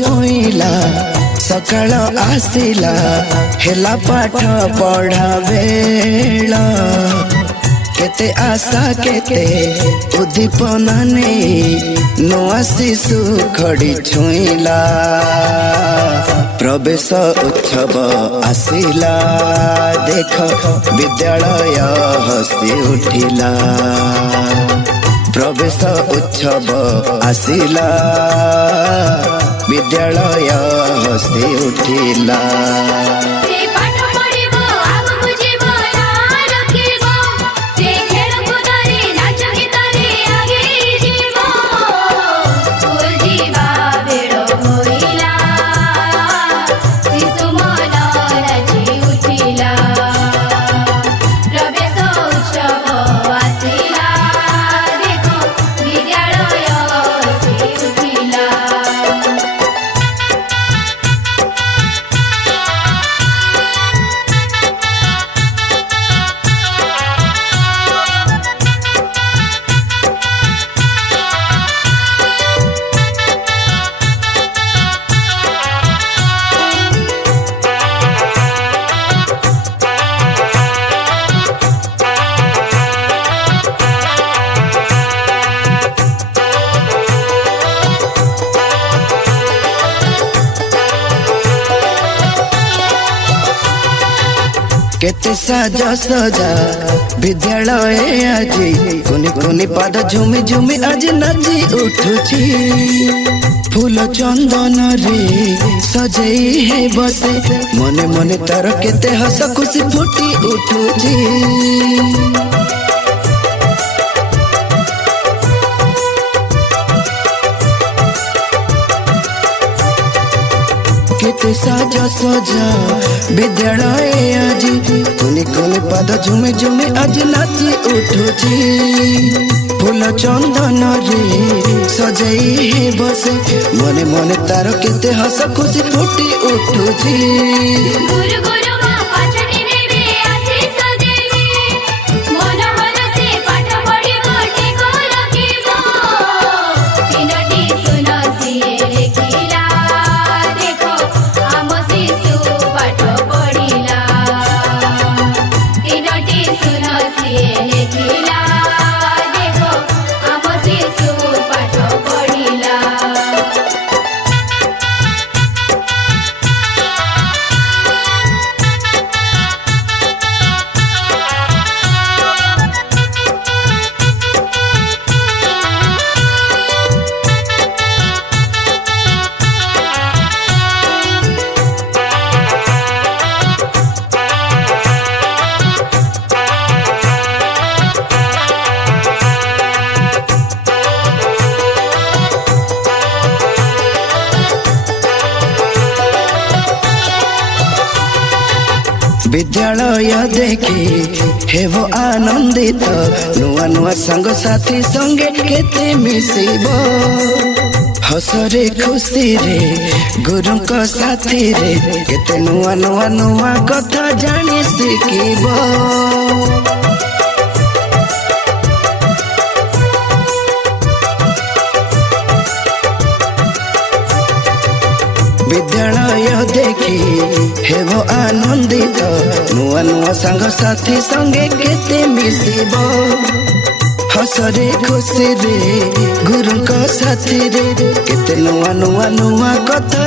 पईला सकाळ आसिला हेला पाठ पढ़ा बेला केते आशा केते उद्दीपना नहीं नुआ शिशु खड़ी छुईला प्रवेश उत्सव आसिला देख विद्यालय हसी उठिला प्रवेश उत्सव आसिला विद्यालय हसी उठिला केते साजा सजा विद्यालय आजी कोनी कोनी पाद झुमी झुमी आज नाची उठुची फूल चंदन रे सजेई है बसे मने मने तार केते हस खुशी फुटी उठुची केते साजा सजा विद्यालय आजी कोनी कोनी पाद झुमे झुमे आज नाची उठुची फूल चंदन रे सजाई है बसे मने मने तार केते हस खुशी फुटी उठुची गुरु गुरु मां पाचनी देवी आशीष देवी मन मन से पाठ पढ़ी गोटी को रखिबो तीनटी सुनसी लेखिला देखो आम शिशु पाठ पढ़िला तीनटी सुनसी लेखिला देखो आम शिशु पाठ पढ़िला विद्यालय देखी हेबो आनंदित नुआ नुआ संग साथी संगे केते मिसिबो हसरे खुशी रे गुरु को साथी रे केते नुआ नुआ नुआ कथा जानी सिखिबो विद्यालय देखी हेबो आनंदित नुआ नुआ संग साथी संगे केते मिसिबो हसरे खुशी रे गुरु को साथी रे केते नुआ नुआ नुआ कथा